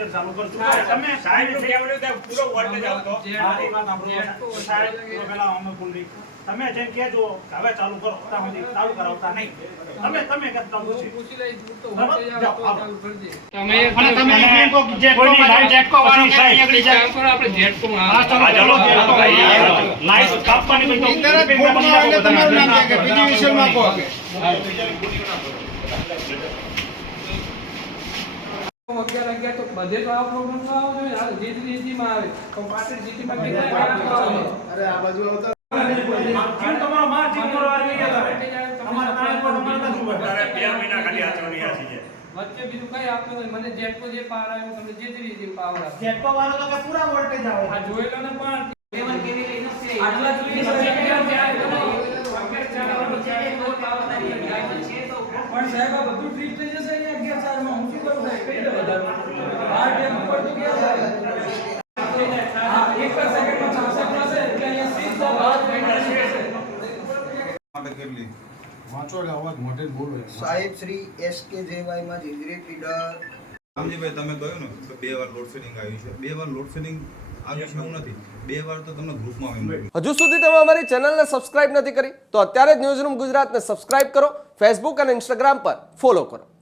Voltage ચાલુ કરજો તમે સાહેબ કેવડે પૂરો વોલ્ટેજ આવતો મારી વાત સાંભળો સાહેબ પેલા અમે પૂરી તમે જેમ કહેજો હવે ચાલુ કરો તમે ચાલુ કરાવતા નહીં તમે કરતા પૂછી લઈ તો વોલ્ટેજ ચાલુ કરજે તમે એમ કહો કે જે કોઈની લાઈટ જેટકો વાળો નહીં આગળ જાય કરો આપણે જેટકો હા ચાલો લાઈટ કાપવાની કોઈ તમારું નામ કે બીજી વિષયમાં કહો અગિયાર તો બધે તો આ પ્રોબ્લેમ ના આવવો જોઈએ આ જીટી માં આવે તો પાછળ જીટી માં કેટલા અરે આ બાજુ આવતા તમારો માર્જિન કરવા આવી ગયા તમારા નામ પર તમારે શું તારે 2 મહિના ખાલી આચરણી આસી છે વચ્ચે બીજું કઈ આપતું નહીં મને જેટકો જે પાવર આવ્યો તમને જીટી પાવર આપે જેટકો વાળો તો કે પૂરા વોલ્ટેજ આવે આ જોયેલો ને પણ લેવલ કેવી લઈને છે આટલા સુધી પણ સાહેબ આ બધું ટ્રીટ થઈ જશે અહીંયા 11 4 માં હું શું કરું સાહેબ કઈ દે વધારે આ ટેમ ઉપર તો ગયા સાહેબ હા એક જ સેકન્ડમાં 66 થશે એટલે અહીંયા સ્વિચ ઓફ માટે કેટલી વાંચો એટલે અવાજ મોટે બોલો સાહેબ શ્રી SKJY માં જીજરી પીડર રામજીભાઈ તમે કહ્યું ને કે 2 વાર લોડ શેડિંગ આવ્યું છે 2 વાર લોડ શેડિંગ આવ્યું છે એવું નથી 2 વાર તો તમને ગ્રુપમાં આવ્યું હજુ સુધી તમે અમારી ચેનલને સબસ્ક્રાઇબ નથી કરી તો અત્યારે જ ન્યૂઝરૂમ ગુજરાતને સબસ્ક્રાઇબ કરો, ફેસબુક અને ઇન્સ્ટાગ્રામ પર ફોલો કરો.